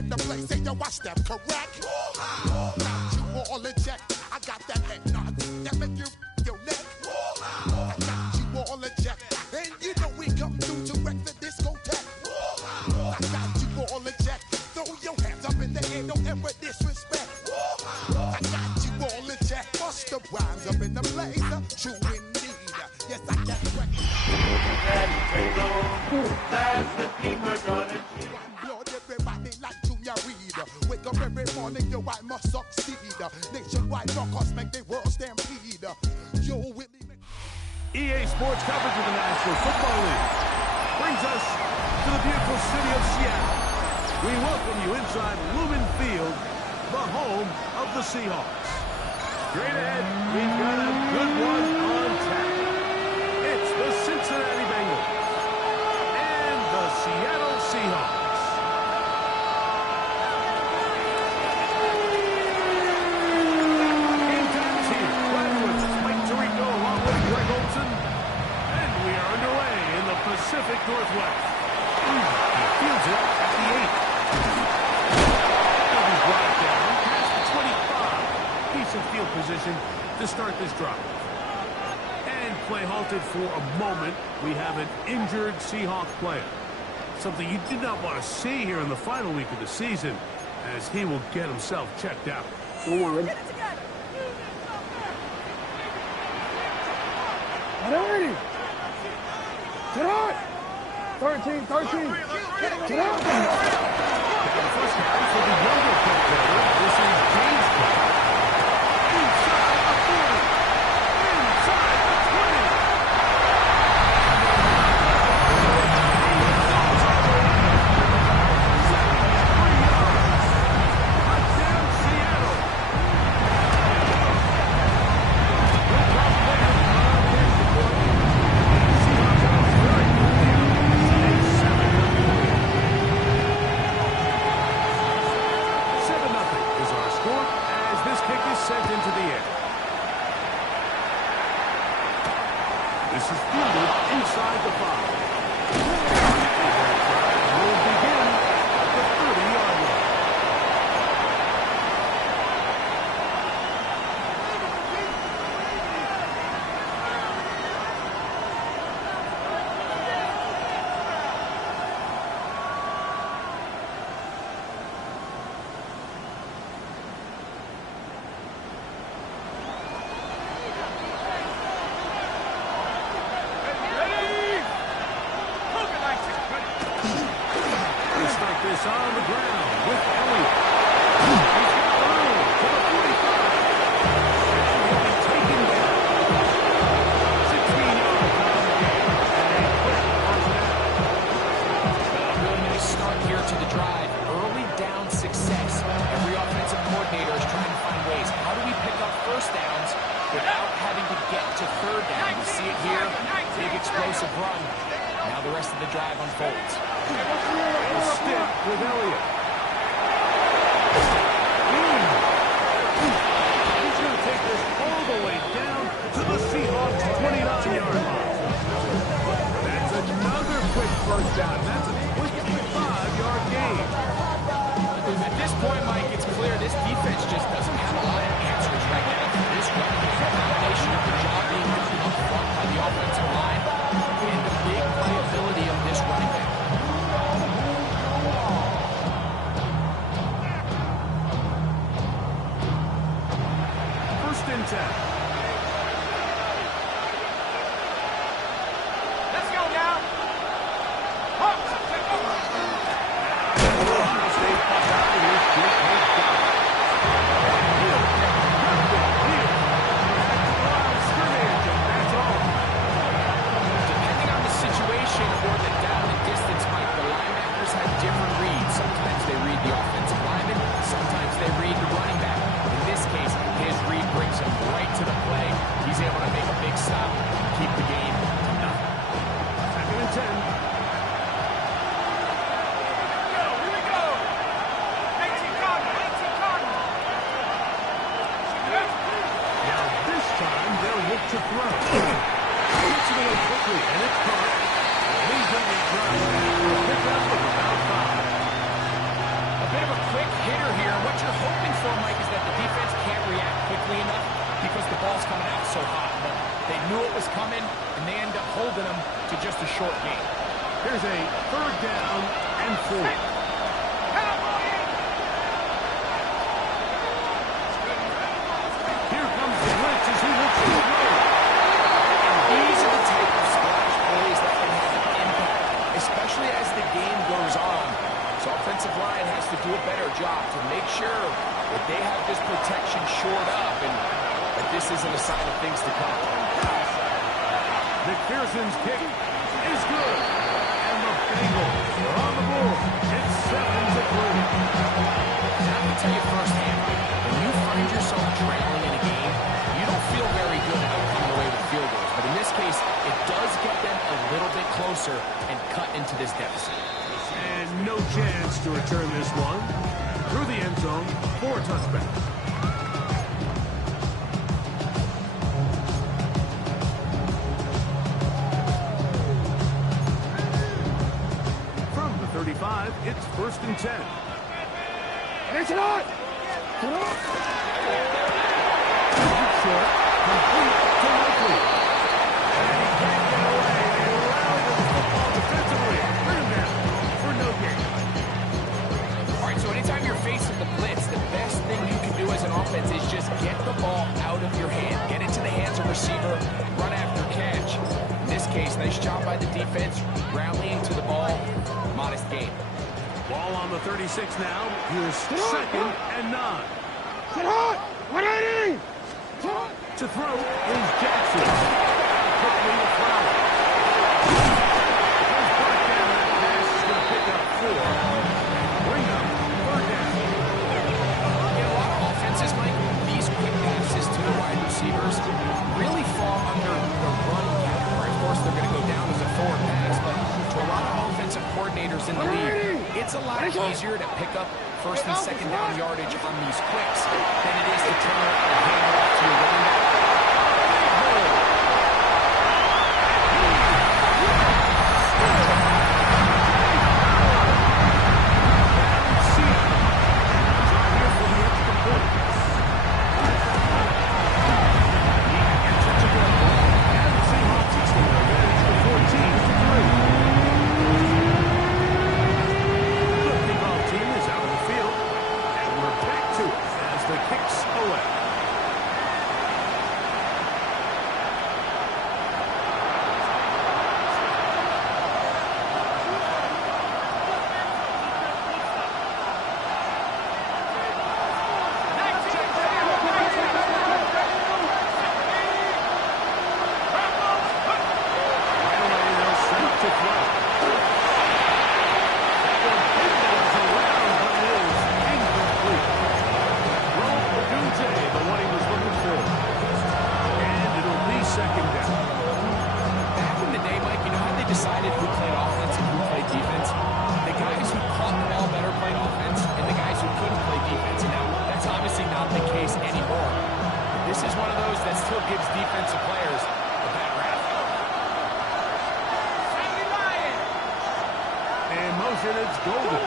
in the place. Say yo, I step correct. Got you all in check. I got that head nod that make you your neck. I got you all in check. And you know we come through to wreck the discotheque. I got you all in check. Throw your hands up in the air, don't ever disrespect. I got you all in check. Bust the rhymes up in the blazer. True indeed. Yes, I can wreck. That's the team we're gonna keep. Lord, everybody like Junior Reed. Wake up every morning, yo, I must succeed. Nationwide knockouts make the world stampede. Yo, Willie. EA Sports coverage of the National Football League brings us to the beautiful city of Seattle. We welcome you inside Lumen Field, the home of the Seahawks. Straight ahead, we've got a good one on tap. It's the Cincinnati Bengals and the Seattle Seahawks. Game time's here. Graduates, Mike Tirico along with Greg Olson. And we are underway in the Pacific Northwest. He fields it at the 8. He'll be brought down past the 25. Decent field position to start this drive. And play halted for a moment. We have an injured Seahawks player. Something you did not want to see here in the final week of the season, as he will get himself checked out. Forward. Ready. Get on. 13. Get on. The first carry for the younger player. This is James. Inside the 40. Inside the 20. Touchdown, Seattle. Sent into the air. This is fielded inside the 5. Will begin at the 30-yard line. On the ground with Elliott. He's got room to the 45. He'll be taken down. 16-yard gain. And a quick first down. A really nice start here to the drive. Early down success. Every offensive coordinator is trying to find ways. How do we pick up first downs without having to get to third down? You see it here. Big explosive run. Now the rest of the drive unfolds. They'll stick with Elliott. He's going to take this all the way down to the Seahawks' 29-yard line. That's another quick first down. That's a 25-yard gain. At this point, Mike, it's clear this defense just doesn't have a lot of answers right now for this run. A combination of the job being done up front by the offensive line and the big playability of this running back. First and 10. Let's go now. Hawks, take over. Ohio State Buckeyes get it done. Scrimmage, and that's all. Depending on the situation or the down and distance, Mike, the linebackers have different reads. Sometimes they read the offensive lineman, sometimes they read the running back. In this case, his read brings him right to the play. He's able to make a big stop, keep the game to nothing. Second and 10. Here we go. 18 Cardinal. Now this time they'll look to throw. Gets it away quickly, and it's caught. He's going to try to pick up with about 5. A bit of a quick hitter here. What you're hoping for, Mike, is that the defense can't react quickly enough because the ball's coming out so hot. But they knew it was coming, and they end up holding them to just a short game. Here's a 3rd down and 4. Here comes the blitz as he looks to throw. These are the type of splash plays that can have an impact, especially as the game goes on. So offensive line has to do a better job to make sure that they have this protection shored up and that this isn't a sign of things to come. McPherson's kick is good. And the Bengals are on the board. It's 7-3. I can tell you firsthand, when you find yourself trailing in a game, you don't feel very good about coming away with field goals. But in this case, it does get them a little bit closer and cut into this deficit. And no chance to return this one. Through the end zone for a touchback. From the 35, it's 1st and 10. It's not. Short, complete to Likely. And he can't get away. They rally the football defensively. Bring him down for no gain. All right, so anytime you're facing the blitz, the best thing you can do as an offense is just get the ball out of your hand. Get into the hands of receiver, run after catch. In this case, nice job by the defense, rallying to the ball. Modest gain. Ball on the 36 now. Here's 2nd and 9. Get hot. 180. To throw is Jackson. Quickly to Flower. Here's brought down. That pass is going to pick up 4. Bring up 3rd down. In a lot of offenses, Mike, these quick passes to the wide receivers really fall under the run category. Of course, they're going to go down as a forward pass, but to a lot of offensive coordinators in the league, it's a lot easier to pick up 1st and 2nd down yardage on these quicks than it is to turn around and hand it off to your running back. Decided who played offense and who played defense. The guys who caught the ball better played offense, and the guys who couldn't play defense. And now that's obviously not the case anymore. This is one of those that still gives defensive players a bad rap. And motion, it's Golden.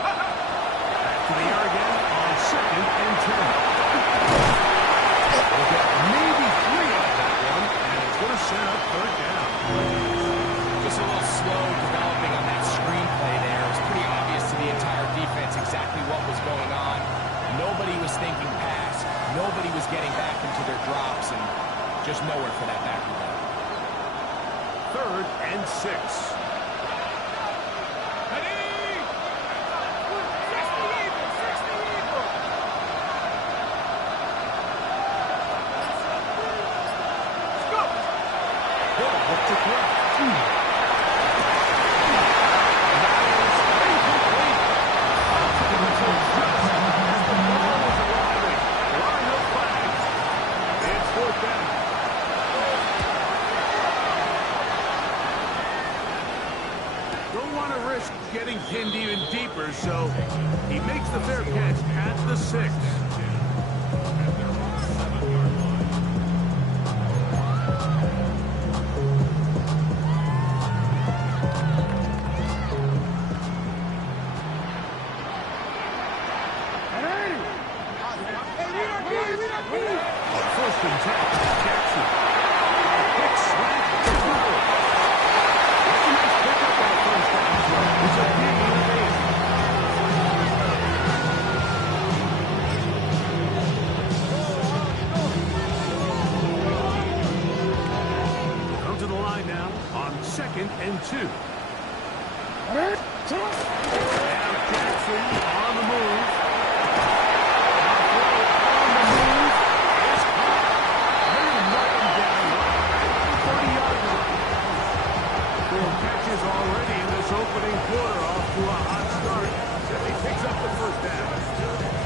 Back to the air again on 2nd and 10. We'll get maybe 3 out of that one, and it's going to set up 3rd down. Just a little slow developing on that screenplay there. It was pretty obvious to the entire defense exactly what was going on. Nobody was thinking pass. Nobody was getting back into their drops, and just nowhere for that back run. 3rd and 6. Getting pinned even deeper, so he makes the fair catch at the 6. contact. Jackson. Quick slant to Howard. That's a nice pickup on the first down. It's a gain of 8. Come to the line now on 2nd and 2. Now Jackson on the move. On the move. It's caught. They're going to knock him down. 30-yard line. 4 catches already in this opening quarter, off to a hot start. He picks up the first down.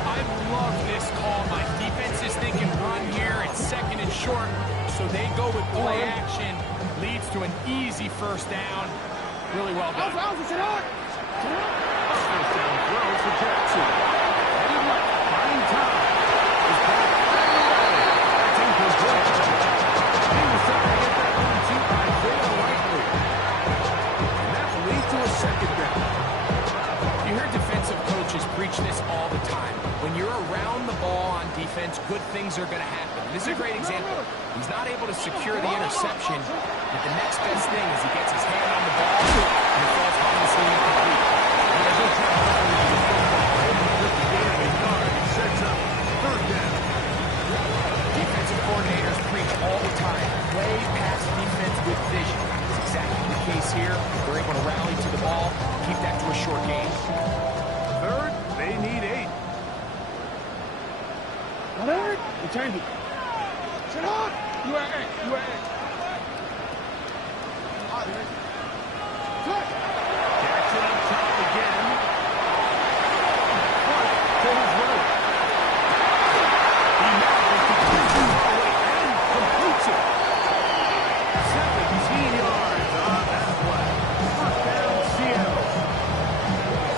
I love this call. My defense is thinking run here. It's 2nd and short, so they go with play action. Leads to an easy first down. Really well done. First down throw for Jackson. Headed left. Buying time. Is back. That's incomplete. He was trying to get that one to Isaiah Likely. And that will lead to a 2nd down. You hear defensive coaches preach this all the time. When you're around the ball on defense, good things are going to happen. This is a great example. He's not able to secure the interception, but the next best thing is he gets his hand on the ball and it falls harmlessly incomplete. Sets up 3rd down. Defensive coordinators preach all the time. Play pass defense with vision. That's exactly the case here. They're able to rally to the ball, keep that to a short game. 3rd, they need 8. Return it. Sit on. You are 8. You are 8. Jackson up top again. To his right. He manages to push the ball away and completes it. 17 yards on that play. 1st down, Seattle.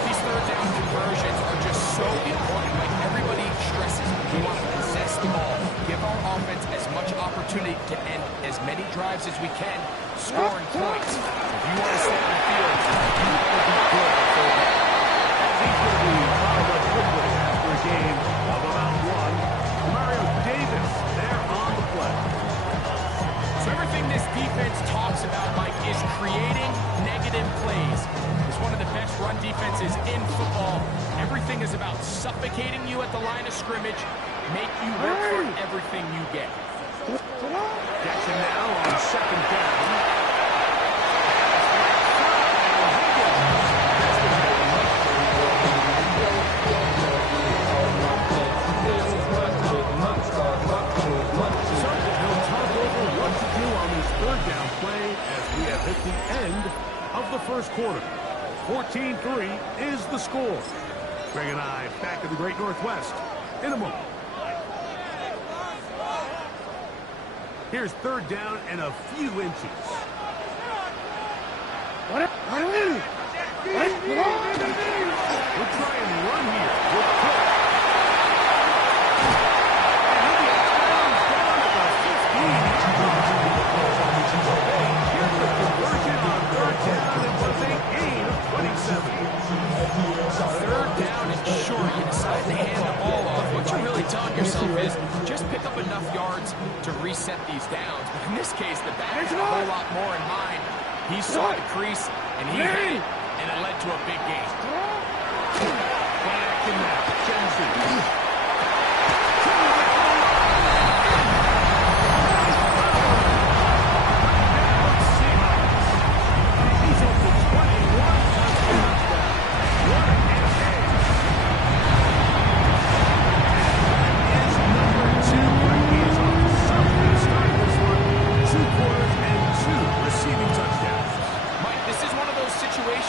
These 3rd down conversions are just so important. Like everybody stresses, we want to possess the ball. Give our offense as much opportunity to end as many drives as we can, scoring points. If you want to stay on the field, you better be good at 3rd down. He's going to be followed up quickly after a game of about 1. Mario Davis there on the play. So everything this defense talks about, Mike, is creating negative plays. It's one of the best run defenses in football. Everything is about suffocating you at the line of scrimmage, make you work for everything you get. Jackson now on 2nd down. At the end of the first quarter. 14-3 is the score. Greg and I back in the Great Northwest in a moment. Here's 3rd down and a few inches. We'll try and run here with Cook. And he'll be down at the 15. Here's the conversion on 3rd down. It was a gain of 27. 3rd down and short. You decide to hand the ball off. What you're really telling yourself is just pick up enough yards to reset these downs. But in this case, the back had a whole lot more in mind. He saw the crease, and he hit it, and it led to a big gain. Back in that. Jensen.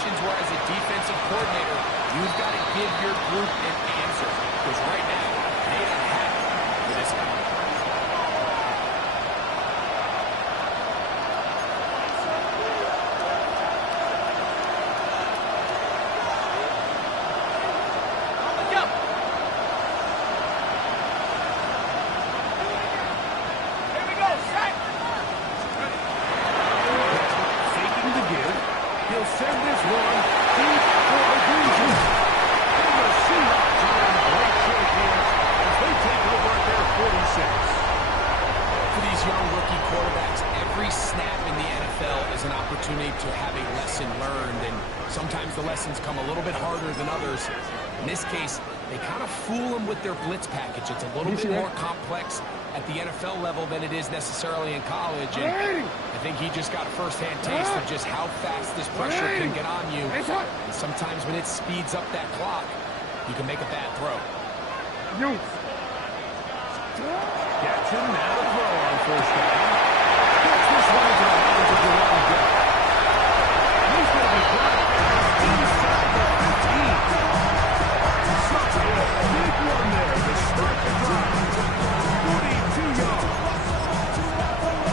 Where as a defensive coordinator, you've got to give your group an answer. Because right opportunity to have a lesson learned, and sometimes the lessons come a little bit harder than others. In this case, they kind of fool them with their blitz package. It's a little bit more complex at the NFL level than it is necessarily in college, and I think he just got a first-hand taste of just how fast this pressure can get on you. And sometimes when it speeds up that clock, you can make a bad throw. Gets him now to throw on first down. Gets this one into the hands of Jerome Jack. He's going to be caught inside the 15. Such a big one there to start the drive. 42 yards.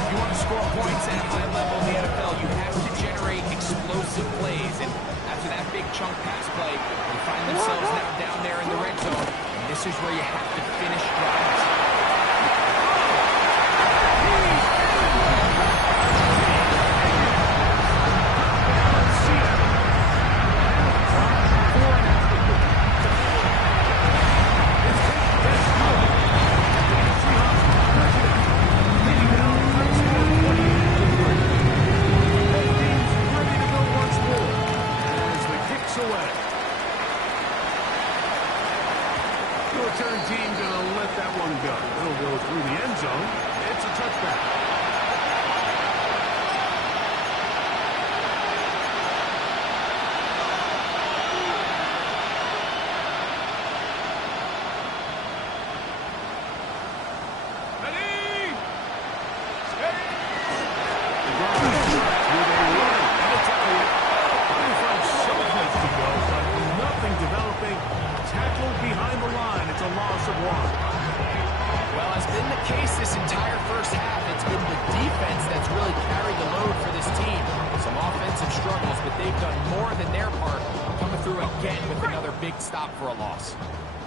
You want to score points at a high level in the NFL, you have to generate explosive plays, and after that big chunk pass play, they find themselves now down there in the red zone, and this is where you have to finish drives.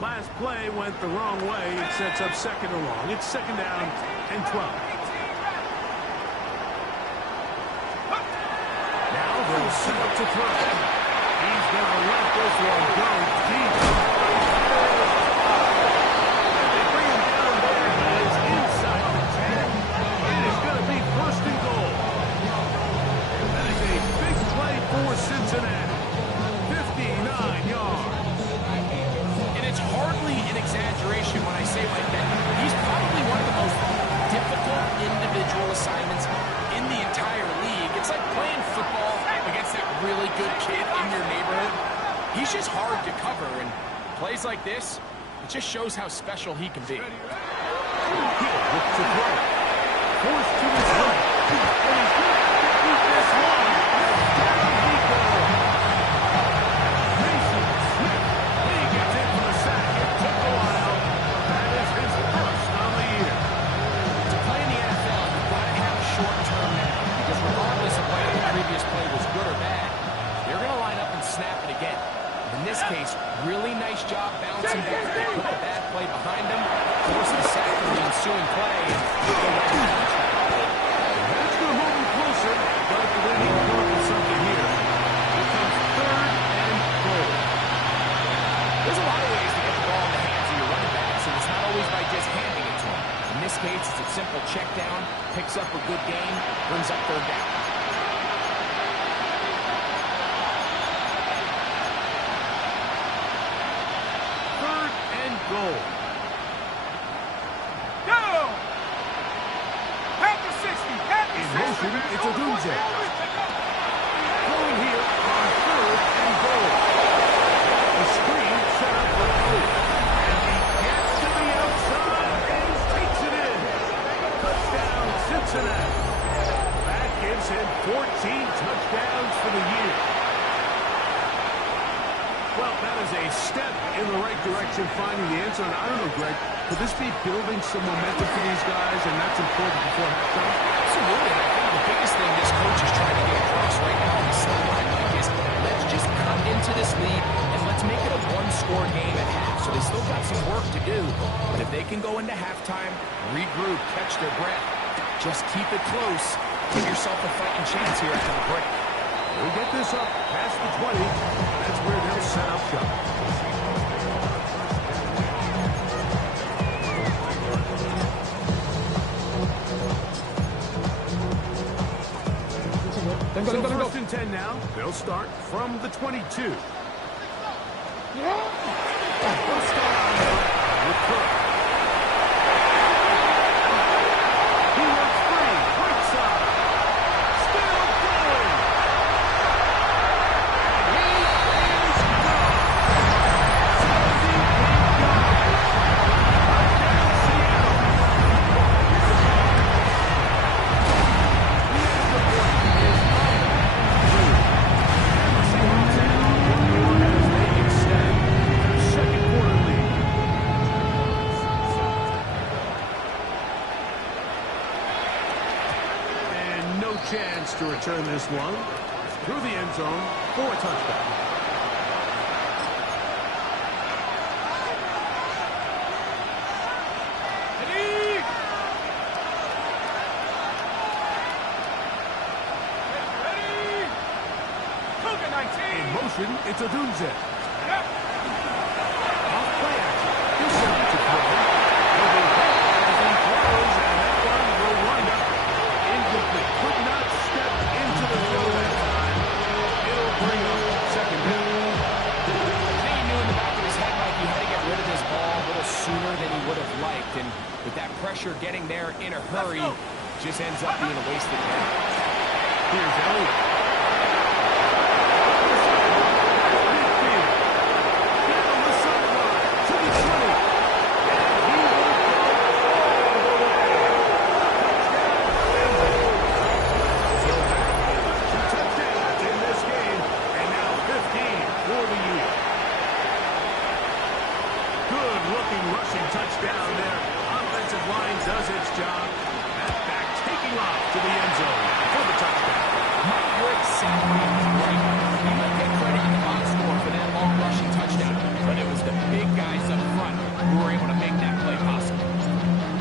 Last play went the wrong way. It sets up second and long. It's second down and 12. Now they'll set up to throw. He's going to let this one go deep. They bring him down there. He is inside the 10. It is going to be first and goal. That is a big play for Cincinnati. 59 yards. It's hardly an exaggeration when I say like that. He's probably one of the most difficult individual assignments in the entire league. It's like playing football against that really good kid in your neighborhood. He's just hard to cover, and plays like this, it just shows how special he can be. He'll look to throw. Forced to his right. And he's going to keep this one. Down he goes. Mason Smith. He gets in for the sack. It took a while. That is his first on the year. To play in the NFL, you've got to have a short-term memory, because regardless of whether the previous play was good or bad, they're going to line up and snap it again. In this case, really nice job bouncing back. They put the bad play behind them, forced the sack in the ensuing play, and go right to the track. That's going to move him closer, but they need to go up with something here. Here comes third and goal. There's a lot of ways to get the ball in the hands of your running backs, and it's not always by just handing it to them. In this case, it's a simple check down, picks up a good gain, brings up third down. Third and goal. Go! Half the 60. Half the In 60. motion, it's Odunze. Throwing here on third and goal. The screen set up for Elliott. And he gets to the outside and takes it in. Touchdown, Cincinnati. That gives him 14 touchdowns for the year. Well, that is a step in the right direction, finding the end zone. I don't know, Greg, could this be building some momentum for these guys, and that's important before halftime? Absolutely. I think the biggest thing this coach is trying to get across right now on the sideline is let's just cut into this lead and let's make it a one-score game at half. So they still got some work to do, but if they can go into halftime, regroup, catch their breath, just keep it close, give yourself a fighting chance here after the break. We'll get this up past the 20. That's where they'll set up shop. That's So first and 10 now. They'll start from the 22. They'll start with Cook. He works free. Right side. Still going. And he is gone. 78 yards. Touchdown, Seattle. The extra point is up. And the Seahawks add on one more as they extend their second quarter lead. And no chance to return this one through the end zone for a touchdown. In motion, it's Odunze. Off play action. He's set to throw. Moving back as he throws, and that one will wind up incomplete. Could not step into the throw that time. It'll bring up second down. I think he knew in the back of his head like he had to get rid of this ball a little sooner than he would have liked. And with that pressure getting there in a hurry, just ends up being a wasted pass. Here's Elliott. Rushing touchdown there. Offensive line does its job. That back taking off to the end zone for the touchdown. Mike, you're exactly right. You might get credit in the box score for that long rushing touchdown, but it was the big guys up front who were able to make that play possible.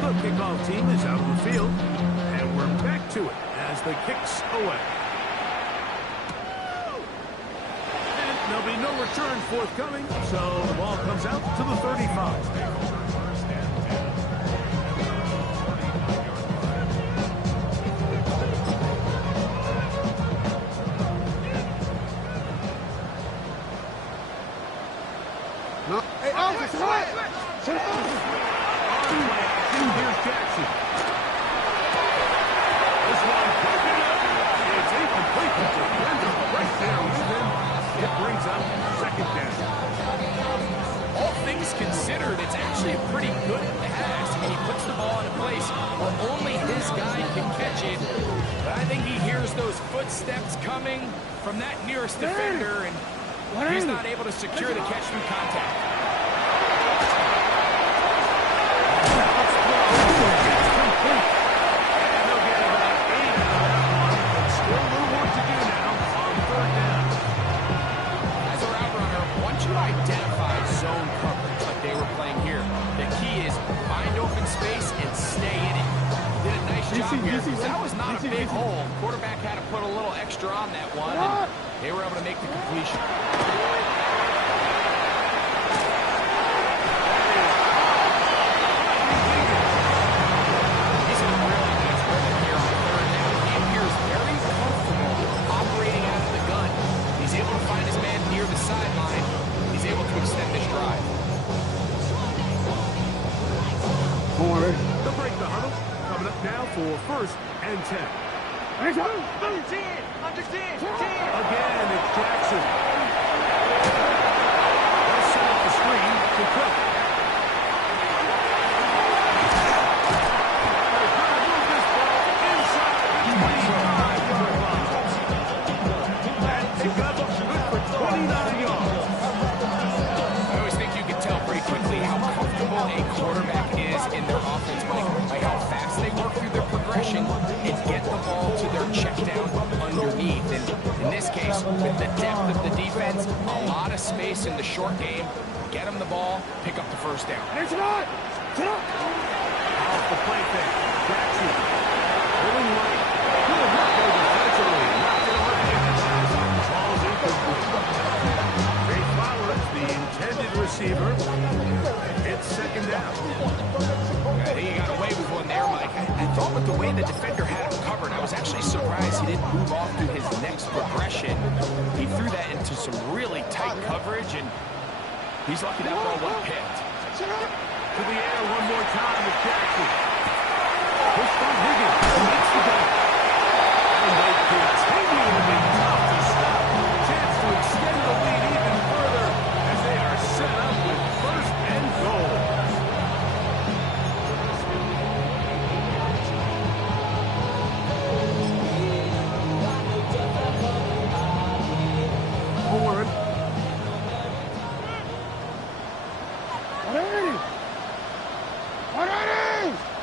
The kickoff team is out on the field, and we're back to it as the kicks away. There'll be no return forthcoming, so the ball comes out to the 35. No. Hey, Alpha, sit down. Sit down. Here's Jackson. This one broken up. It's incomplete. Right there with him. It brings up second down. All things considered, it's actually a pretty good pass. I mean, he puts the ball in a place where only his guy can catch it. But I think he hears those footsteps coming from that nearest defender, and he's not able to secure the catch through contact. Identify zone coverage like they were playing here. The key is find open space and stay in it. Did a nice job here. That was not a big hole. Quarterback had to put a little extra on that one, and they were able to make the completion. He's in a really nice rhythm here on third down. He appears very comfortable operating out of the gun. He's able to find his man near the sideline. He's able to extend this drive. They'll break the huddle. Coming up now for first and 10. Under 10. Again, it's Jackson. They'll set up the screen to Cook. They're going to move this ball inside the 25-yard line. That pickup good for 29 yards. I always think you can tell pretty quickly how comfortable a quarterback is in their offense, by how fast they work through their progression and get the ball to their check down underneath. And in this case, with the depth of the defense, a lot of space in the short game, get them the ball, pick up the first down. Off the play fake. Jackson. Pulling right. Good work there defensively. Not going to work against. Ball's incomplete. Great Flowers, the intended receiver. It's second down. I think he got away with one there, Mike. I thought with the way the defender had him covered covered. I was actually surprised he didn't move off to his next progression. He threw that into some really tight coverage, and he's lucky that ball wasn't picked. To the air one more time with Jackson. Push from Higgins. Makes the goal. And they continue to be tough to stop. Chance to extend the lead even further as they are set up with first and goal. Forward.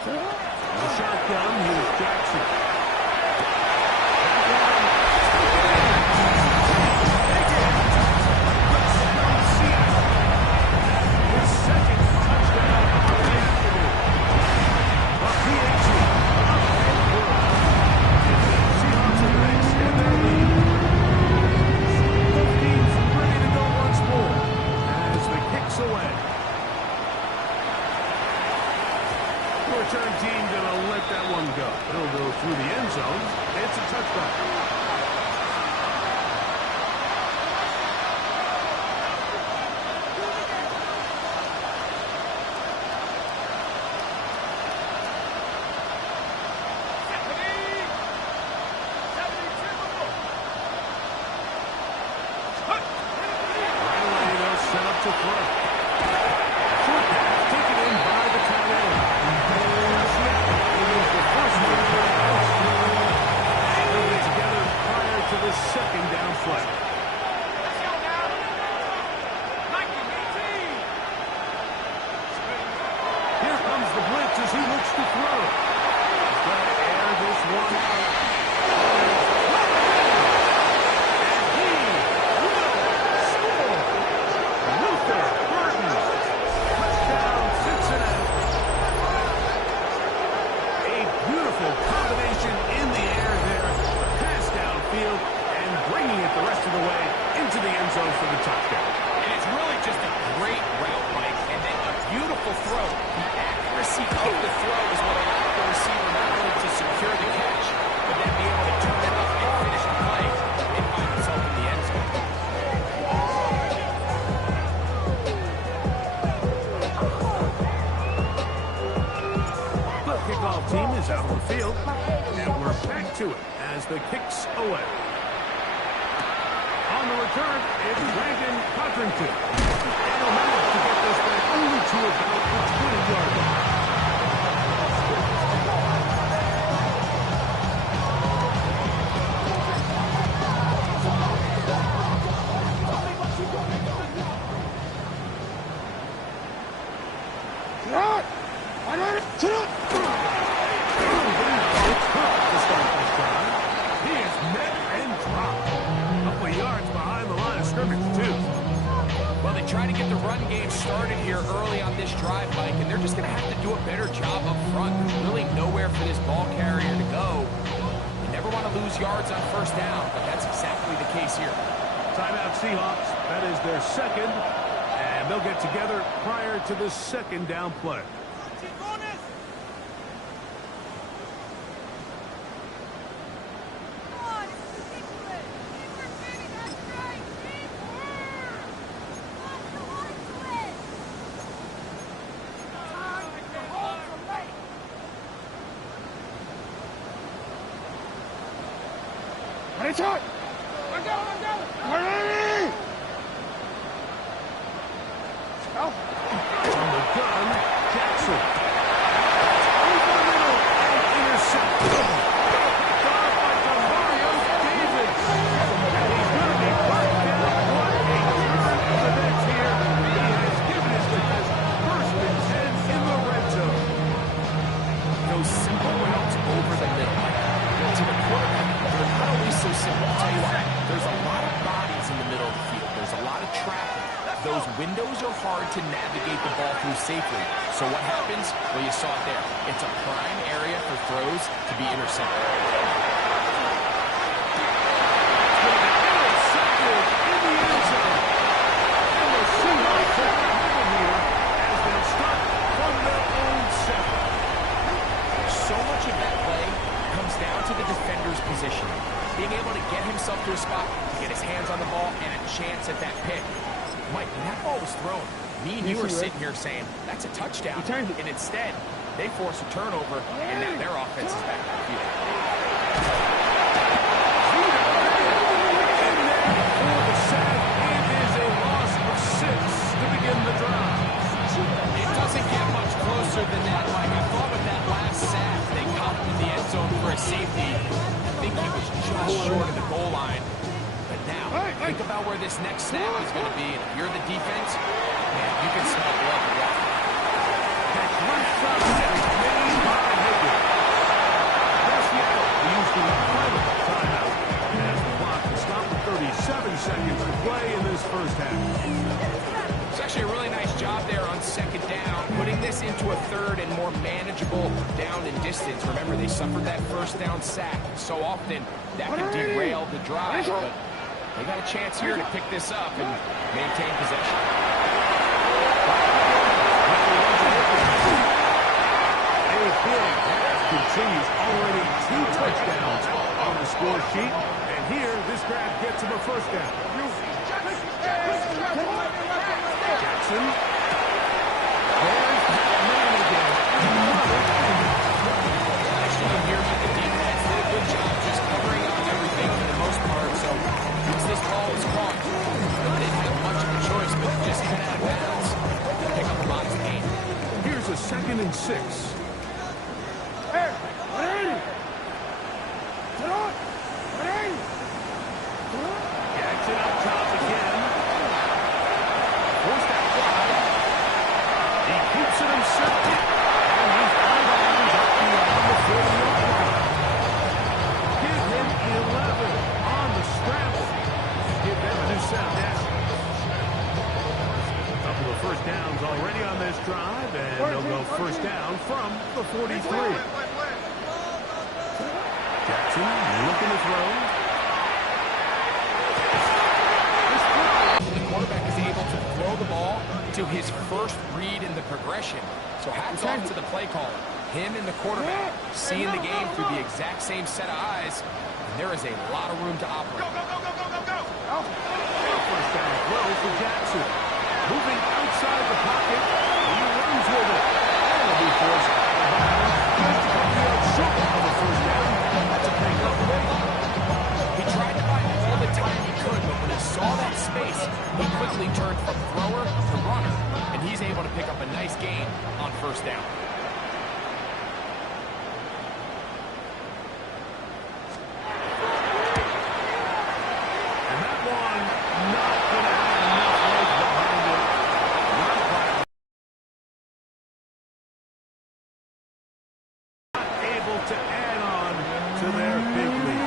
The shotgun, here's Jackson. His second touchdown of the afternoon. A PhD up and good. Seahawks are going to extend their lead. Both teams ready to go once more as the kick's away. Return team gonna let that one go. It'll go through the end zone. It's a touchback. Right away, they'll set up to throw. Short pass taken in by the tight end. They'll get together prior to the second down play. Here comes the blitz as he looks to throw. He's got to air this one out. And he will score. Luther Burton. Touchdown, Cincinnati. A beautiful combination in the air there. Pass downfield and bringing it the rest of the way into the end zone for the touchdown. And it's really just a great route, Mike, and then a beautiful throw. The accuracy of the throw is what allowed the receiver not only to secure the catch, but then be able to turn it up and finish the play and find himself in the end zone. The kickoff team is out on the field, and we're back to it as the kick's away. On the return, it's Brandon Cotrington. And he'll manage to get this back only to about the 20-yard line. He is met and dropped. A couple of yards behind the line of scrimmage, too. Well, they try to get the run game started here early on this drive, Mike, and they're just going to have to do a better job up front. There's really nowhere for this ball carrier to go. You never want to lose yards on first down, but that's exactly the case here. Timeout Seahawks. That is their second, and they'll get together prior to the second down play. From the gun, Jackson. Over the middle and intercepted. Picked off by Demario Davis. And he's going to be brought down. What a turn of events here. He has given his guys first and 10 in the red zone. Those simple routes over the middle, Mike. To the quarterback, they're not always so simple. I'll tell you what, there's a lot of bodies in the middle of the field. There's a lot of traffic. Those windows are hard to navigate the ball through safely. So what happens? Well, you saw it there. It's a prime area for throws to be intercepted. Intercepted in the end zone. And the Seahawks have the middle here as they'll start from their own 7. So much of that play comes down to the defender's position. Being able to get himself to a spot, to get his hands on the ball, and a chance at that pick. Mike, when that ball was thrown, me and you were sitting here saying, that's a touchdown. And instead, they force a turnover, and now their offense is back on the field. For the sack, it is a loss of 6 to begin the drive. It doesn't get much closer than that, Mike. I thought with that last sack, they caught him in the end zone for a safety. I think he was just short of the goal line. But now, think about where this next snap is going to be. And if you're the defense, man, you can smell blood and water. That left shot is made by Higgins. Seattle used the incredible timeout as the clock to stop with 37 seconds to play in this first half. It's actually a really nice job there on second down, putting this into a third and more manageable down and distance. Remember, they suffered that first down sack. So often, that can derail the drive. But they got a chance here to pick this up and maintain possession. A big pass continues, already 2 touchdowns on the score sheet. And here, this grab gets him a first down. Jackson. There's that man again. Actually, here with the defense, did a good job just covering up everything for the most part. So once this ball was caught, they didn't have much of a choice but to just head out of bounds and pick up a modest gain. Here's a 2nd and 6. Jackson up top again. Forced that fly. He keeps it himself. And he's out of bounds up beyond the 40-yard line. Give him 11 on the scramble. Give them a new set of downs. A couple of first downs already on this drive, and they'll go first down from the 43. Jackson looking to throw. The quarterback is able to throw the ball to his first read in the progression. So hats off to the play caller. Him and the quarterback seeing the game through the exact same set of eyes. And there is a lot of room to operate. First down throw for Jackson. Moving outside the pocket. He runs with it. And he'll be forced out of bounds. Just a couple yards short of the first down. That's a big up. He tried to buy all the time he could, but when he saw that space, he quickly turned from thrower to runner, and he's able to pick up a nice gain on first down. And that one not going to have enough legs behind it. Not able to add on to their big lead.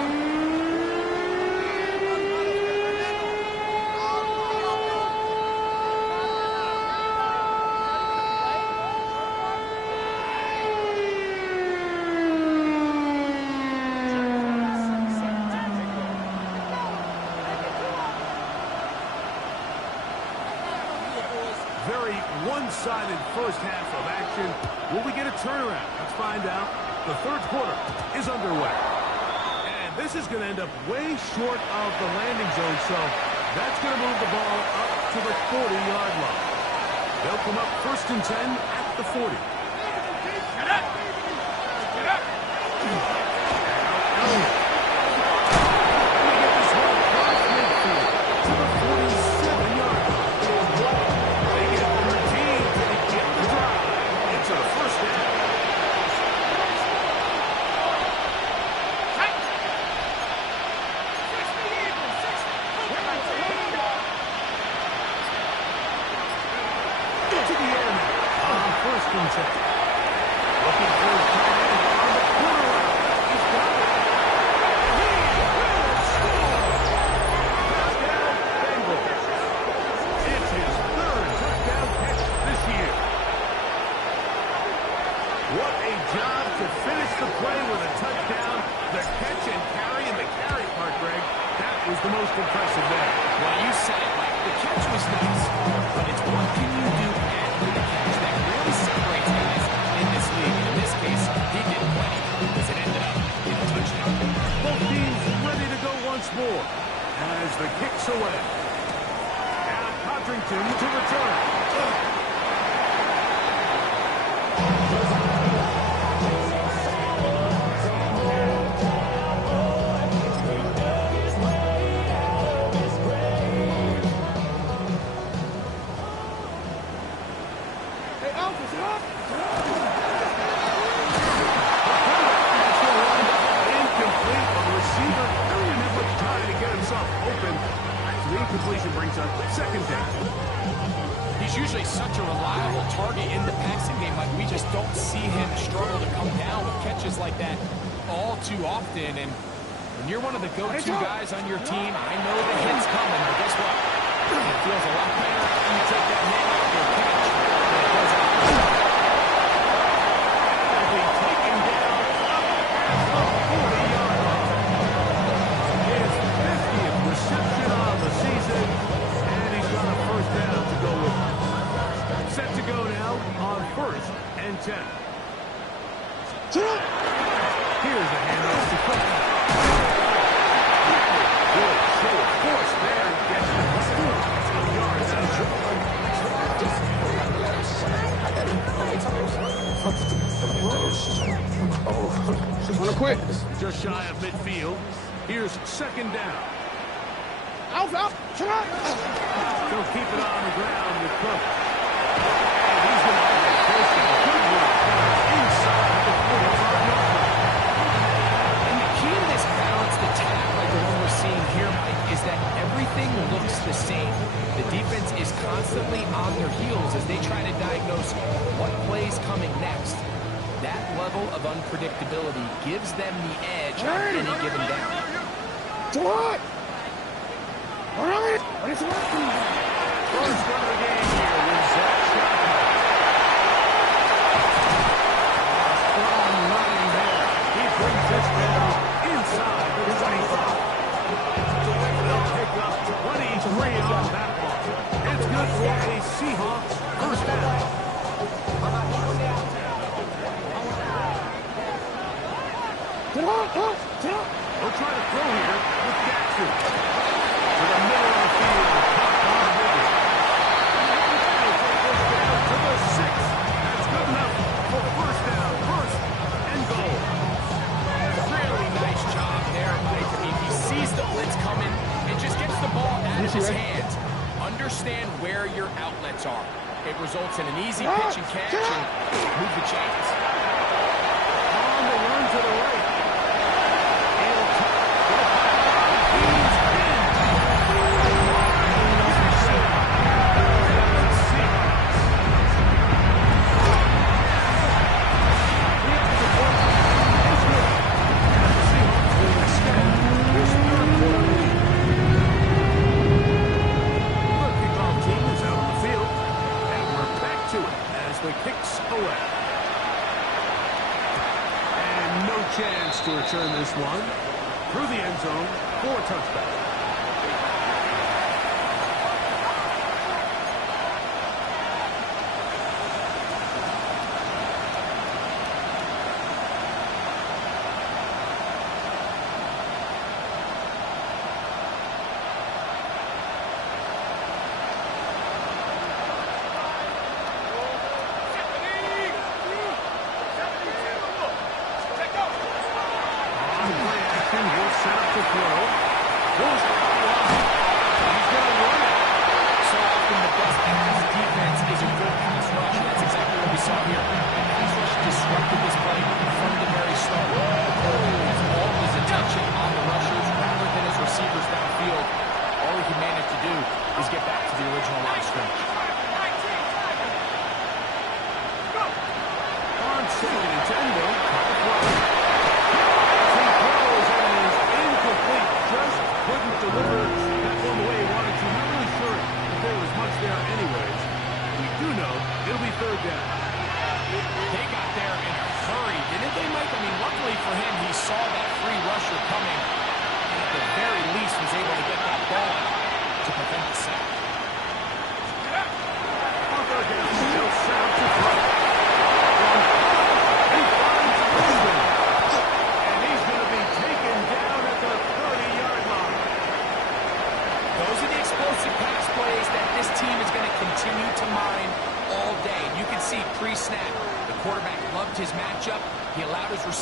Very one-sided first half of action. Will we get a turnaround? Let's find out. The third quarter is underway. And this is going to end up way short of the landing zone, so that's going to move the ball up to the 40-yard line. They'll come up 1st and 10 at the 40. Get up! Get up! The most impressive there. Well, you said it, Mike. The catch was nice, but it's what can you do after the catch that really separates guys in this league. And in this case, he did plenty, because it ended up in a touchdown. more as the kick's away. And Codrington to return. Completion brings up second down. He's usually such a reliable target in the passing game, but we just don't see him struggle to come down with catches like that all too often. And when you're one of the go-to guys on your team, I know the hit's coming, but guess what? It feels a lot better after you take that hit after a catch than it does after a taken down up at the 40-yard line. His 50th reception of the season, and he's got a first down to go with. Set to go now on 1st and 10. Here's a handoff to Cook. Good show of force there. Gets the yards out She's gonna quit. just shy of midfield. Here's second down. Out. Shut up. They'll keep it on the ground with Cook. And he's going to have a close to the good one inside the 45-yard line. And the key to this balanced attack, like the one we're seeing here, Mike, is that everything looks the same. The defense is constantly on their heels as they try to diagnose what play's coming next. That level of unpredictability gives them the edge on any given down. What? All right. What is working? First run of the game here with Zach Chapman. Strong running there. He brings this down inside the 25. They'll pick up 23 on that one. It's good for a Seahawks first down. They'll try to throw here with Jackson. To the middle of the field. To the 6. That's good enough for first down. First and goal. Really nice job there, Mike. I mean, he sees the blitz coming and just gets the ball out of his hands. Understand where your outlets are. It results in an easy pitch and catch and move the chains. On the run to the right. Chance to return this one through the end zone for a touchback.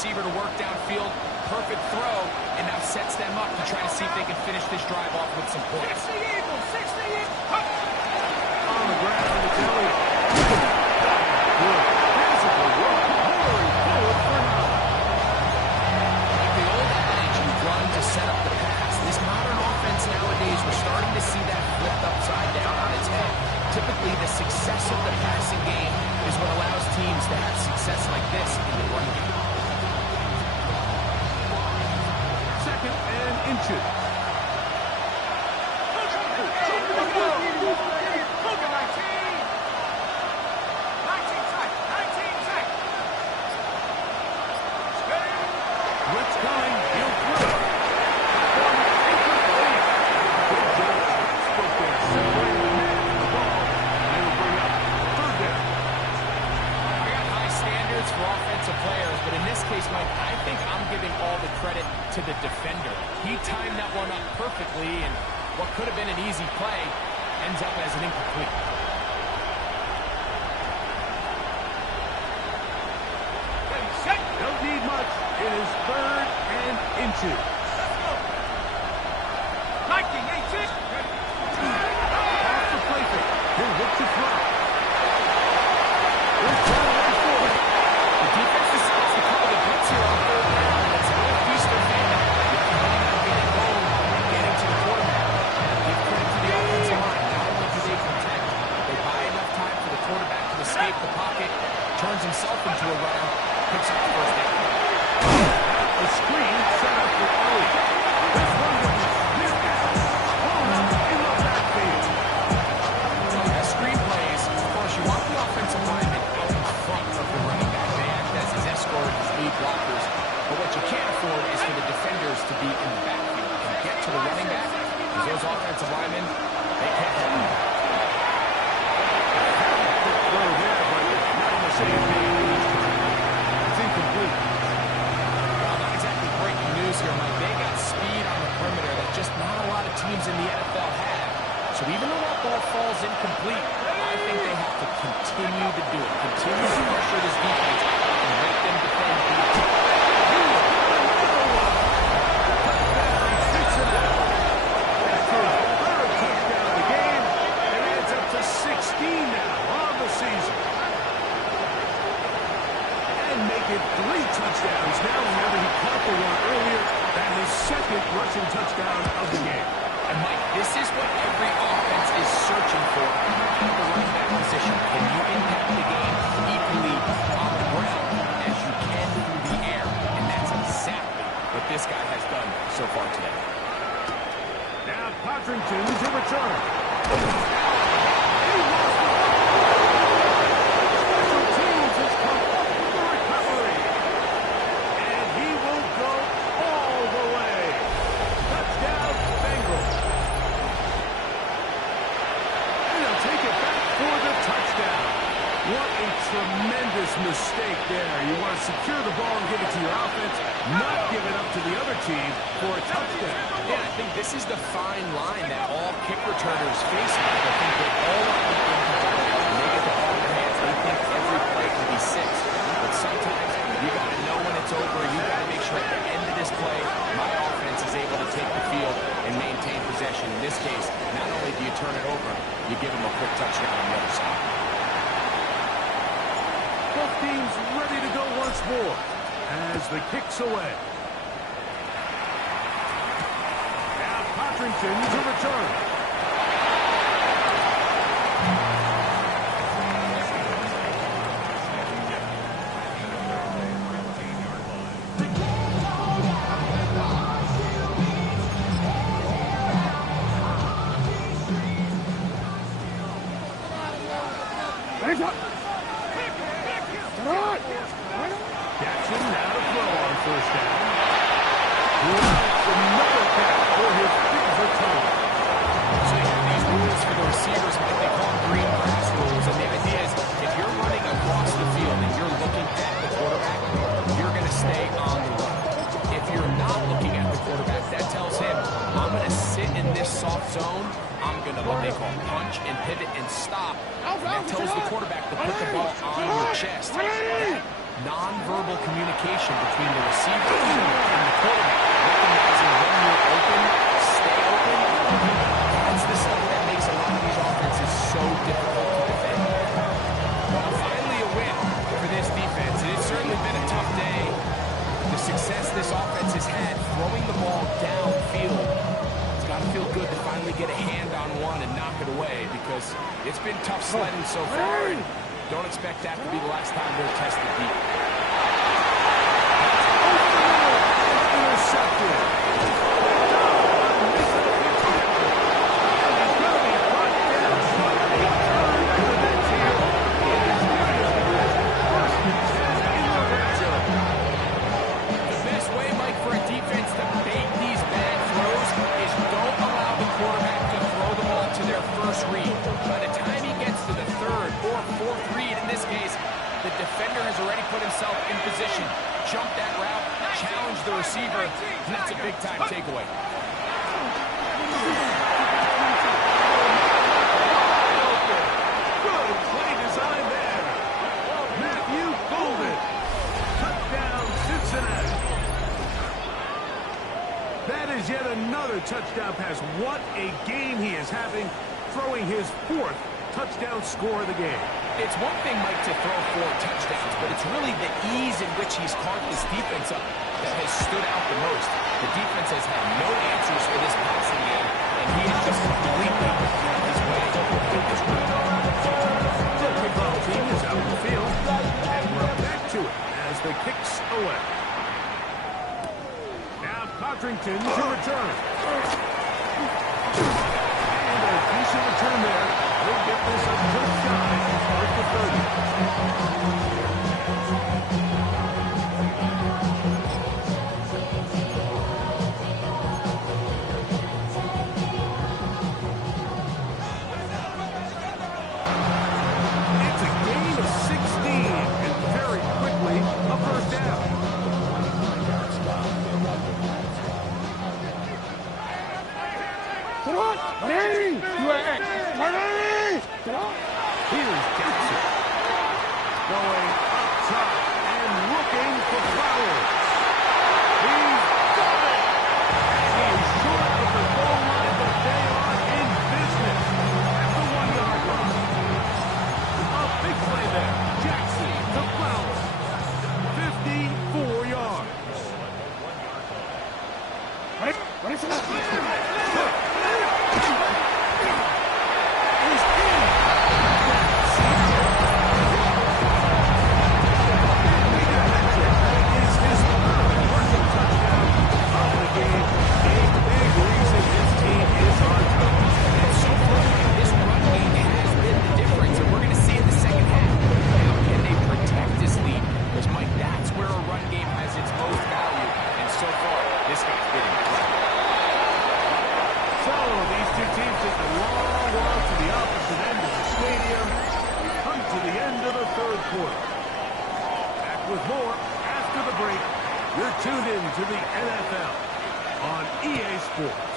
receiver to work downfield. Perfect throw, and now sets them up to try to see if they can finish this drive off with some points. 60 Eagles, 60 Eagles. On the ground, it's Elliott. Good physical work, roaring forward for another. Like the old adage, you run to set up the pass. This modern offense nowadays, we're starting to see that flipped upside down on its head. Typically, the success of the passing game is what allows teams to have success like this in the running game. Second and inches. Blitz coming, he'll throw. Good job. Spoke there, separating the man from the ball. And it'll bring up third down. I got high standards for offensive players, but in this case, Mike, I think I'm giving all the credit to the defender. He timed that one up perfectly, and what could have been an easy play ends up as an incomplete. Don't need much. It is third and inches. Off the play fake. He'll look to throw. Here's John for it. The defense decides to call the blitz here on third down, and it's a little feast or famine. You're counting on getting home and getting to the quarterback. Give credit to the offensive line. Not only do they protect, they buy enough time for the quarterback to escape the pocket, turns himself into a runner, picks up the first down. The screen set up for Elliott. This one will be sniffed out. Thrown up in the backfield. As screen plays, of course, you want the offensive lineman out in front of the running back. They act as his escort, his lead blockers. But what you can't afford is for the defenders to be in the backfield and get to the running back, because those offensive linemen, they can't help them. Quick throw there, but not on the same page. It's incomplete. Well, not exactly breaking news here, Mike. They got speed on the perimeter that just not a lot of teams in the NFL have. So even though that ball falls incomplete, I think they have to continue to do it. Continue to pressure this defense and make them defend the attack. That's his third touchdown of the game, and adds up to 16 now on the season. And make it 3 touchdowns now whenever he caught the one earlier. That his second rushing touchdown of the game. And Mike, this is what every offense is searching for at the running back position. Can you impact the game equally on the ground as you can through the air? And that's exactly what this guy has done so far today. Now Codrington to return. Special teams has come up with the recovery. And he will go all the way. Touchdown, Bengals. And he'll take it back for the touchdown. What a tremendous mistake there. You want to secure the ball and give it to your offense, not give it up to the other team for a touchdown. Yeah, I think this is the fine line that all kick returners face. I think they all want to be competitive. When they get the ball in their hands, they think every play can be 6. But sometimes you got to know when it's over. You got to make sure at the end of this play, my offense is able to take the field and maintain possession. In this case, not only do you turn it over, you give them a quick touchdown on the other side. Both teams ready to go once more as the kick's away. Now Codrington to return. Hands up. Jackson now to throw on first down. Another catch for his big return. So you have these rules for the receivers, Mike. They call them green grass rules. And the idea is if you're running across the field and you're looking at the quarterback, you're going to stay on the run. If you're not looking at the quarterback, that tells him, I'm going to sit in this soft zone. I'm going to what they call punch and pivot and stop. And that tells the quarterback to put the ball on your chest. non-verbal communication between the receiver and the quarterback, recognizing when you're open, stay open. That's the stuff that makes a lot of these offenses so difficult to defend. Well, finally a win for this defense. It's certainly been a tough day. The success this offense has had throwing the ball downfield, it's got to feel good to finally get a hand on one and knock it away, because it's been tough sledding so far. And don't expect that to be the last time they're tested deep. Intercepted. Already put himself in position, jumped that route, challenged the receiver, and that's a big-time takeaway. Good play design there. Matthew Golden. Touchdown, Cincinnati. That is yet another touchdown pass. What a game he is having, throwing his 4th touchdown score of the game. It's one thing, Mike, to throw 4 touchdowns, but it's really the ease in which he's carved this defense up that has stood out the most. The defense has had no answers for this passing game, and he has just completely found his way in this route. The football team is out in the field, and we're back to it as the kick's away. Now Codrington to return. And a decent return there. We'll get this up just shy of the 30. It's a gain of 16, and very quickly a first down. Come on, Manny! You are X. Here's Jackson. Going up top and looking for Flowers. He's got it! And he is short of the goal line, but they are in business at the 1-yard line. A big play there. Jackson to Flowers. 54 yards. What is it? Back with more after the break. You're tuned in to the NFL on EA Sports.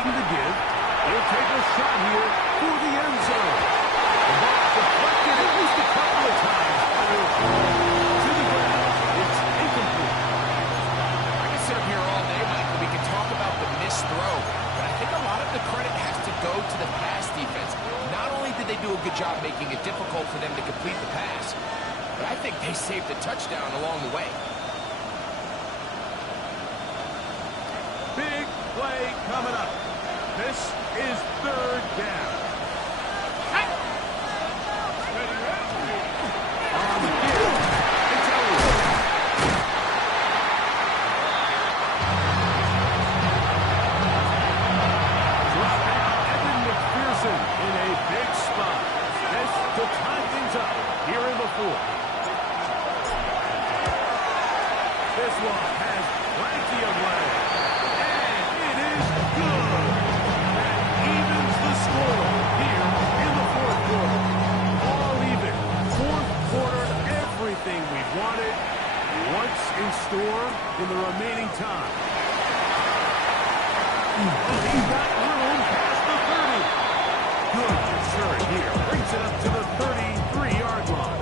looking to give. He'll take a shot here for the end zone. The ball deflected at least a couple of times. To the ground. It's incomplete. I can sit up here all day, Mike, and we can talk about the missed throw, but I think a lot of the credit has to go to the pass defense. Not only did they do a good job making it difficult for them to complete the pass, but I think they saved a touchdown along the way. Big play coming up. This is third down. On the give, it's Elliott. Drop back, Evan McPherson in a big spot. This to tie things up here in the fourth. This one has plenty of legs. Score here in the fourth quarter. All even. Fourth quarter, everything we've wanted. What's in store in the remaining time? He's got room past the 30. Good return here. Brings it up to the 33-yard line.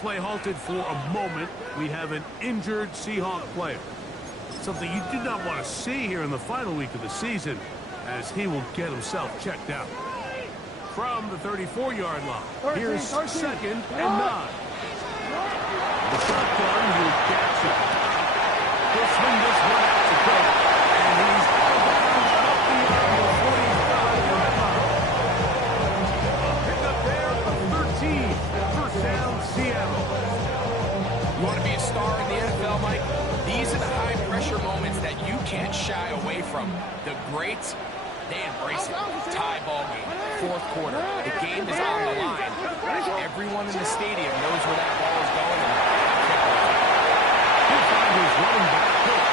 Play halted for a moment. We have an injured Seahawk player. Something you do not want to see here in the final week of the season, as he will get himself checked out. From the 34-yard line, here's second and 9. The shotgun will catch it. He'll swing this one out to go. And he's out of bounds up the 45-yard line. Pick up there of 13. First down, Seattle. You want to be a star in the NFL, Mike? These are the high-pressure moments that you can't shy away from. The greats, they embrace it. Tie ball game, fourth quarter. The game is on the line. Everyone in the stadium knows where that ball is going. He'll find his running back coach.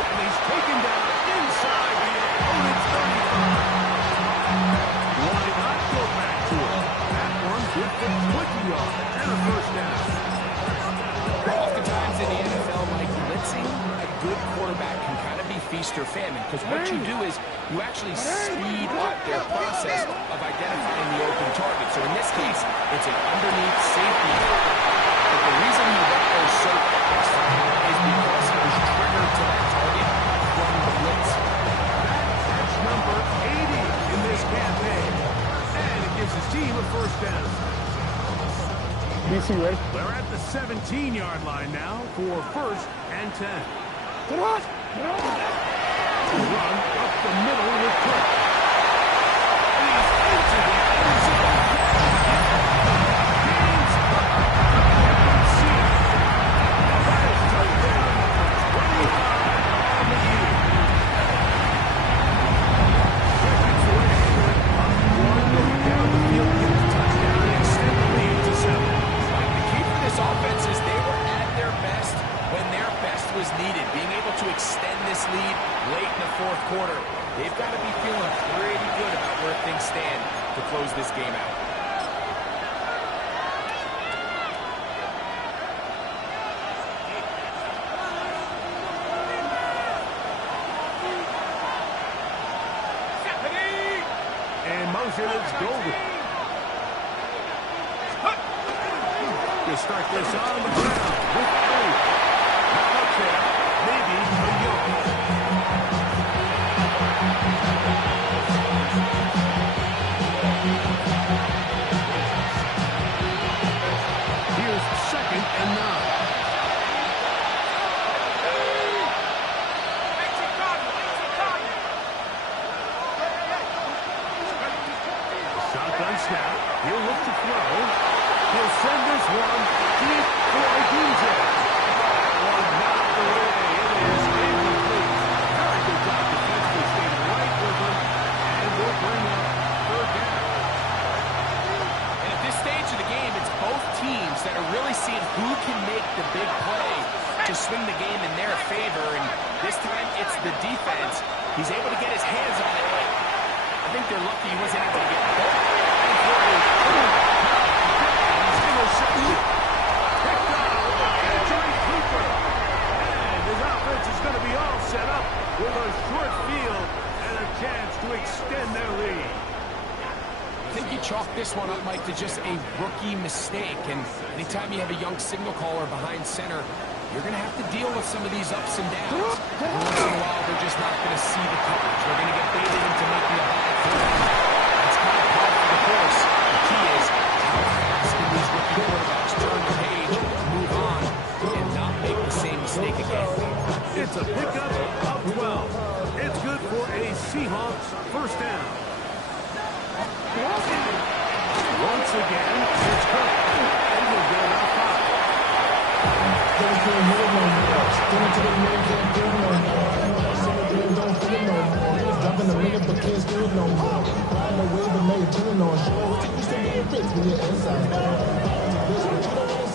And he's taken down inside the opponent's 35. Why not go back to it? That one good for 20 yards and a first down. Oftentimes in the NFL, Mike, blitzing a good quarterback can kind of be feast or famine, because what you do is you actually speed up their process of identifying the open target. So in this case, it's an underneath safety. But the reason he went there so fast is because he was triggered to that target from the blitz. That's number 80 in this campaign. And it gives his team a first down. DC, ready? They're at the 17-yard line now for first and 10. Come on! Run up the middle with Cook. He's into the end zone. Gains that is touchdown number 25 on the year. Seconds away. Up one, down the field, get the touchdown, and extend the lead to 7. The key for this offense is they were at their best when their best was needed. Being able to extend this lead late in the fourth quarter, they've got to be feeling pretty good about where things stand to close this game out. And motion is golden. You start this on the ground with Elliott. Now up there, maybe a yoke. Here's second and 9. Shotgun snap. He'll look to throw. He'll send this one deep for DJ. the game in their favor, and this time it's the defense. He's able to get his hands on it. I think they're lucky he wasn't able to get both. Picked up by Jerry Cooper. And his offense is going to be all set up with a short field and a chance to extend their lead. I think you chalk this one up, Mike, to just a rookie mistake. And anytime you have a young signal caller behind center, you're going to have to deal with some of these ups and downs. Every once in a while, they're just not going to see the coverage. They're going to get baited into making a bad throw. That's kind of part of the course. The key is how fast can these rookie quarterbacks turn the page, move on, and not make the same mistake again. It's a pickup of 12. It's good for a Seahawks first down. Once again, it's Cook. And we'll get about 5.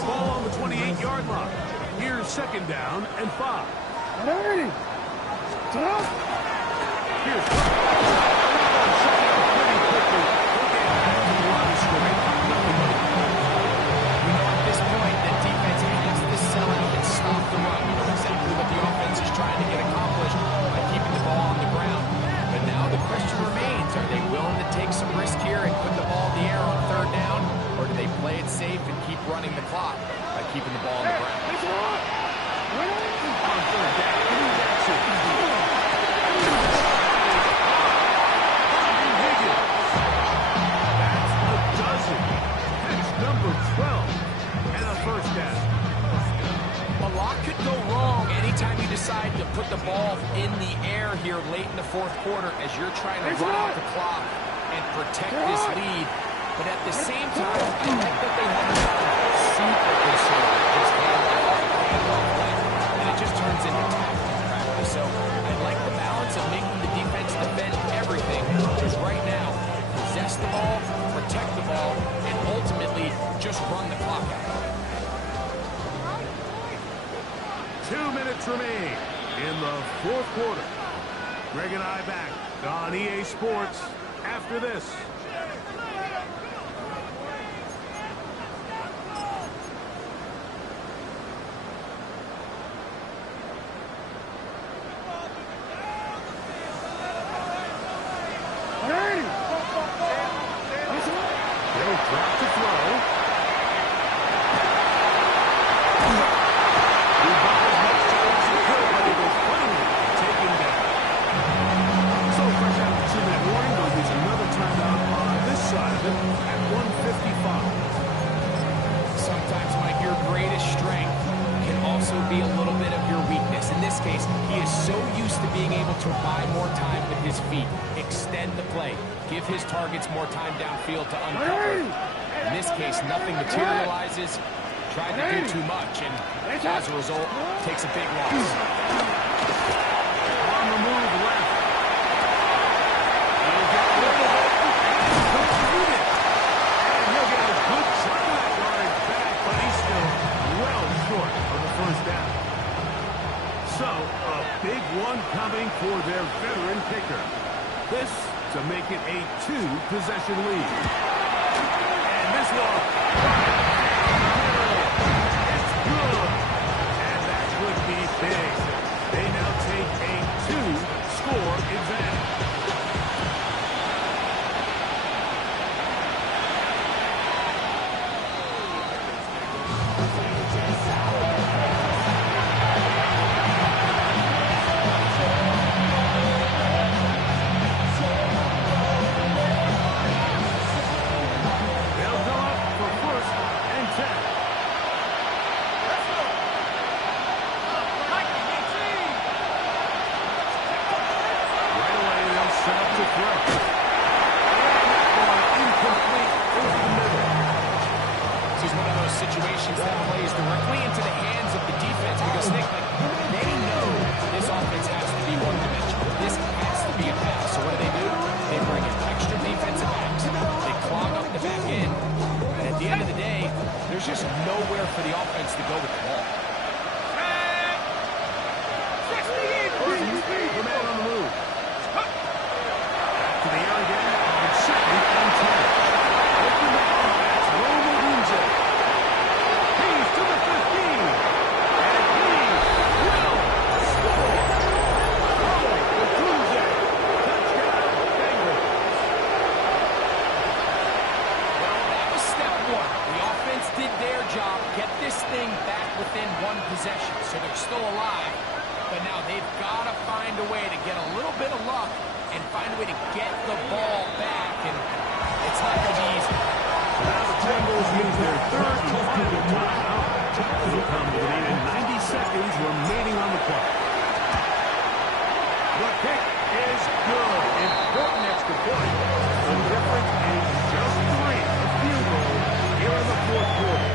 Ball on the 28-yard line. Here's second down and 5. Ready. Stop. Here's second up pretty quickly. We know at this point that defense has to sell out and stop the run. We know exactly what the offense is trying to get accomplished by keeping the ball on the ground. But now the question remains, are they willing to take some risk here and put the ball in the air on third down? Or do they play it safe and keep running the clock by keeping the ball on the ground? On third down, that's a dozen. Catch number 12 and a first down. A lot could go wrong anytime you decide to put the ball in the air here late in the fourth quarter as you're trying to run out the clock and protect this lead. But at the same time, I like that they haven't gotten super conservative. Just hand off left, and it just turns into tactical practice. So I like the balance of making the defense defend everything, because right now, possess the ball, protect the ball, and ultimately just run the clock out. 2 minutes remain in the fourth quarter. Greg and I back on EA Sports after this. Ready. They'll drop to throw. He got as much time as he could, but he was finally taken down. So fresh out of the 2-minute warning, they'll use another timeout on this side of it at 1:55. Sometimes, Mike, your greatest strength can also be a little bit of your weakness. In this case, he is so used to being able to buy more time with his feet, extend the play, give his targets more time downfield to uncover. In this case, nothing materializes, tried to do too much, and as a result, takes a big loss. On the move left. He'll get rid of it. Complete it. And he'll get a good chunk of that yardage back, but he's still well short of the first down. So, a big one coming for their veteran kicker. This to make it a 2-possession lead. And this one, it's good. And that could be big. They now take a 2-score advantage. They'll go up for still alive, but now they've got to find a way to get a little bit of luck and find a way to get the ball back, and it's not going to be easy. Now the Bengals use their third and final timeout. It'll come with an 90 seconds remaining on the clock. The kick is good. Important extra point. The difference is just 3. A field goal here in the fourth quarter.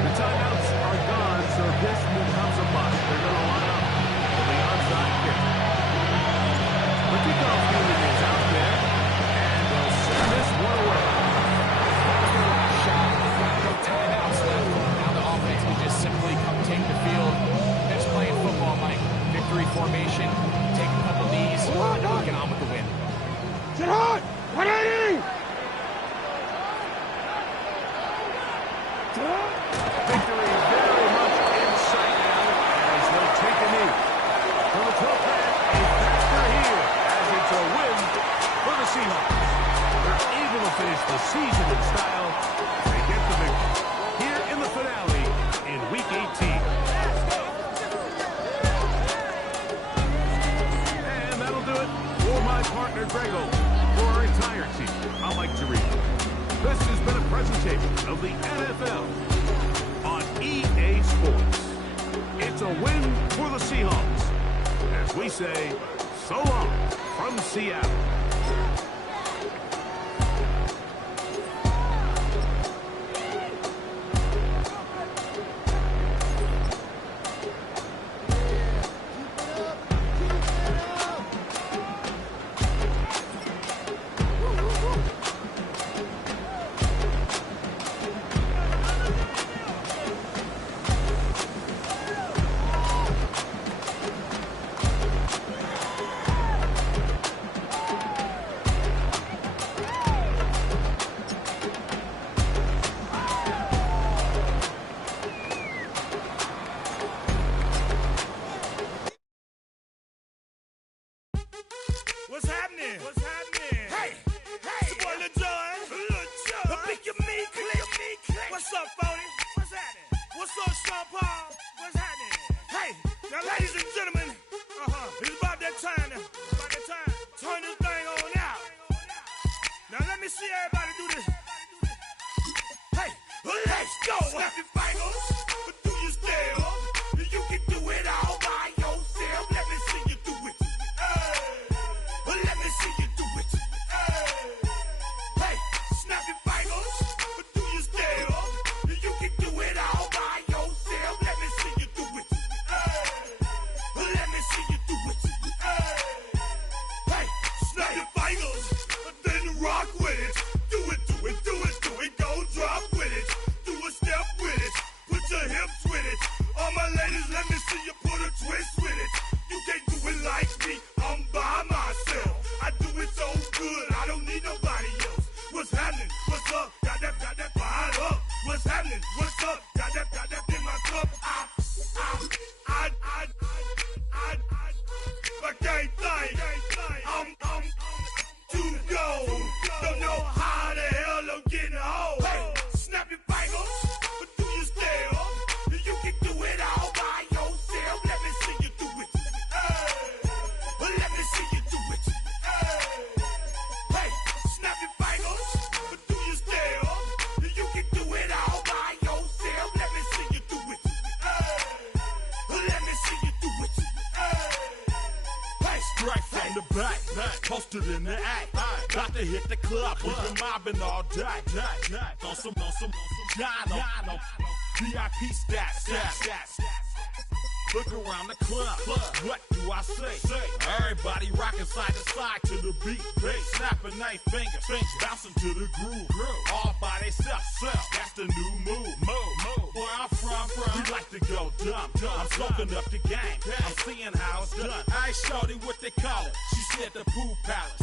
The timeouts are gone, so this becomes a must. They're going to line up for the onside kick. The kickoff unit is out there, and they'll send this one away. Last shot. They've got no timeouts left. Now the offense can just simply come take the field. They're just playing football, Mike. Victory formation, take a couple knees, get on with the win. Sit hard! 180! Victory very much in sight now as they'll take a knee. For the 12th man, a factor here as it's a win for the Seahawks. They're able to finish the season in style. They get the victory here in the finale in Week 18. And that'll do it for my partner, Grego. For our entire team, I'd like to read. This has been a presentation of the NFL on EA Sports. It's a win for the Seahawks. As we say, so long from Seattle. What's happening? What's happening? Hey, hey, it's your boy Lil Jon. The pick your me click. What's up, Phony? What's happening? What's up, Sean Paul? What's happening? Hey, now, ladies and gentlemen, it's about that time now. About that time. Turn this thing on out. Now let me see everybody do this. Hey, let's go. Snap your fingers, but do you still? You can do it all by yourself. Let me see you do it. Let me see you do it. Hey, snap your fingers, but do you still? You can do it all by yourself. Let me see you do it. Let me see you do it. Hey, snap your fingers, then rock with it. Do it, do it, do it, do it. Go drop with it. Do a step with it. Put your hips with it. All my ladies, let me see you put a twist with it. You can't do it like me. I'm by myself. I do it so good, I don't need nobody else. What's happening? What's up? Got that fired up. What's happening? What's up? Got that in my cup. I can't think. I'm too go. Don't know how the hell I'm getting home. Hey, snap your fingers, but do you still? You can do it all by yourself. Let me see you do it. Let me see you do it. Hey, snap your fingers, but do you still? You can do it all by yourself. Let me see you do it. Let me see you do it. Hey, Straight from the back, posted in the act. Got to hit the club, we've been mobbing all day. On some Jono, VIP stats. Look around the club, what do I say? Everybody rocking side to side to the beat. Snapping their fingers, bouncing to the groove. All by themselves, that's the new move. Where I'm from, we like to go dumb. I'm soaking up the game, I'm seeing how it's done. I ain't shorty what they call it, she said the pool palace.